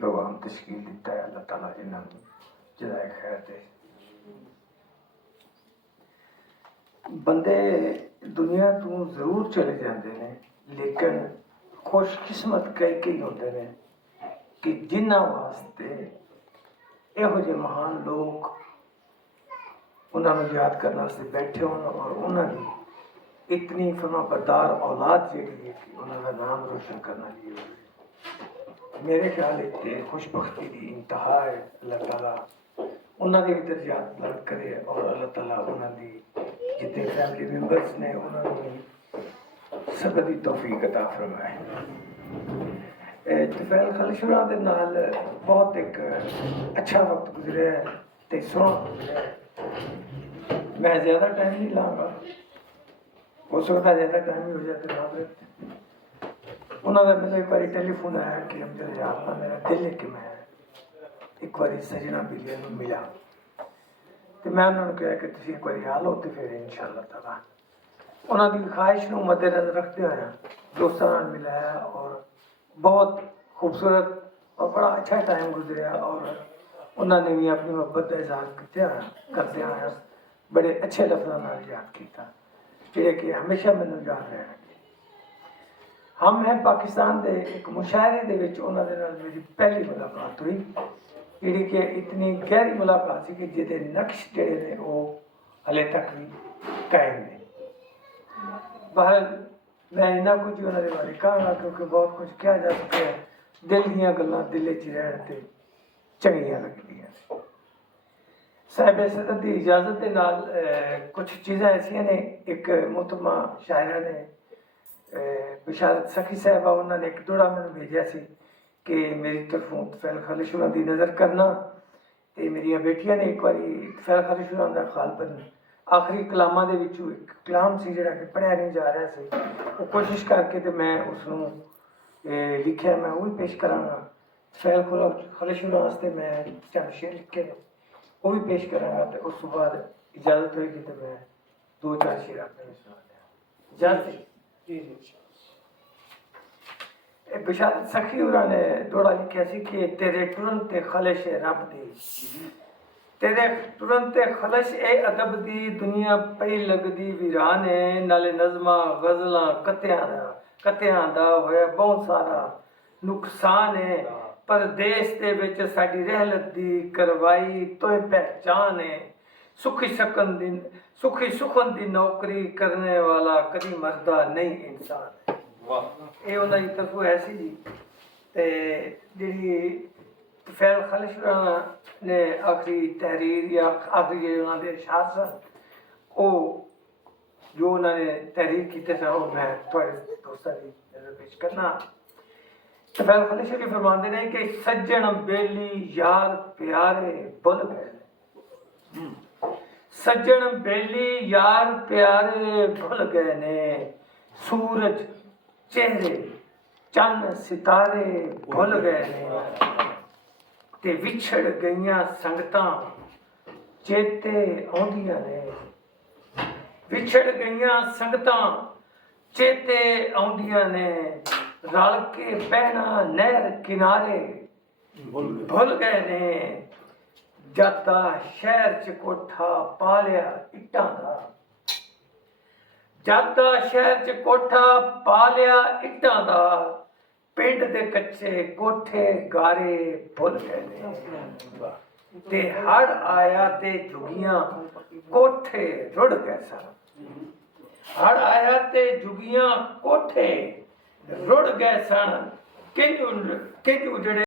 Programme तश्कील दिता है। अल्लाह ताला जिन्होंने जज़ाए खैर दे। बंदे दुनिया तो जरूर चले जाते हैं, लेकिन खुशकिस्मत कई होते हैं कि जिन्हों वास्ते इहो जे महान लोग उन्होंने याद करने से बैठे हो और उन्होंने इतनी फरमाबरदार औलाद जी है कि उन्होंने नाम रोशन करना चाहिए। मेरे ख्याल इतने खुशबख्ती की इंतहा है। अल्लाह ताला उन्होंने भी दर्जात बुलंद करे और अल्लाह ताला उन्होंने जितने फैमिली मेंबर्स ने उन्होंने सब की तौफीक अता फरमाए। तुफैल खलशुरा के नाल बहुत एक अच्छा वक्त गुजरिया है तो सोहना गुजरिया है। मैं ज़्यादा टाइम नहीं लाँगा, हो सकता ज़्यादा टाइम ही हो जाए तो उन्होंने मेरे एक बार टेलीफोन आया कि अब्दुल यार मेरा दिल है कि मैं एक बार सजना बिलिया मिला तो मैं उन्होंने कहा कि तुम एक बार आ लो तो फिर इंशाअल्लाह ताला उन्होंने ख्वाहिश को मद्देनजर रखते हुए दोस्तों मिलाया और बहुत खूबसूरत और बड़ा अच्छा टाइम गुजरिया और उन्होंने भी अपनी मोहब्बत का इजहार करते आया बड़े अच्छे लफ्ज़ों याद किया जोड़े कि हमेशा मैंने याद रहना। हम हैं पाकिस्तान के एक मुशायरे दे विच उन्होंने मेरी पहली मुलाकात हुई जी कि इतनी गहरी मुलाकात थी कि जिहदे नक्श जोड़े ने वो हले तक भी कायम ने। बहरहाल मैं इन्ना कुछ उन्होंने बारे कहना क्योंकि बहुत कुछ कहा जा सकता है। दिल दियाँ गल्लां दिल च रहन ते चंगियां लगदियां। साहिब सदर की इजाजत के नाल कुछ चीज़ां ऐसियां ने एक मोहतरमा शायरा ने बिशारत सखी साहबा उन्होंने एक जोड़ा मैंने भेजा सी कि मेरी तरफों तुफैल खालिशुरा की नज़र करना तो मेरिया बेटियां ने एक बार तुफैल खालिशुरा का खालपन आखिरी कलामां दे विचों एक कलाम सी जिहड़ा कि पढ़िया नहीं जा रहा सी वो कोशिश करके तो मैं उसनूं लिखिया मैं वो भी पेश कराँगा। तुफैल खालिशुरा वास्ते मैं चंद शेर लिखे ने वो भी पेश कराँगा तो उस बाद इजाज़त होएगी तो मैं दो चार शेर अपने सुना दें। इजाज़त बिशारत सखी ने जोड़ा लिखा सी कि तेरे तुरंत खलश रब दी तेरे तुरंत खलश ए अदब दी दुनिया पई लगदी वीराने नाले नज़मा गज़लां कत्तियां दा होया बहुत सारा नुकसान है पर देश दे विच साडी रहलत दी करवाई तोय पहचान है सुखी सुखन दी नौकरी करने वाला कदी मरदा नहीं इंसान है। ये उन्होंने तरफों ऐसी जी तो जी तुफैल खालिशुरा ने आखिरी तहरीर या आखिरी जो उन्होंने अशार सन वो जो उन्होंने तहरीर किए सन वो मैं थोड़े दोस्तों की नज़र पेश करना। तुफैल खालिशुरा फरमाते हैं कि सज्जन बेली यार प्यारे भुल गए सज्जन बेली यार प्यारे भुल गए ने सूरज चेहरे चन्न सितारे भुल गए ने ते विछड़ गईयां संगतां चेते आउंदियां ने विछड़ गईयां संगतां चेते आउंदियां ने रल के बहना नहर किनारे भुल गए ने जाता शहर च कोठा पा लिया इट्टां दा जाता शहर च कोठा पा लिया इट्टां दा पिंड दे कच्चे कोठे गारे भुल गए ते हड़ आया ते जुगियां कोठे रुड़ गए सन हड़ आया ते जुगियां कोठे रुड़ गए सन किंज उजड़े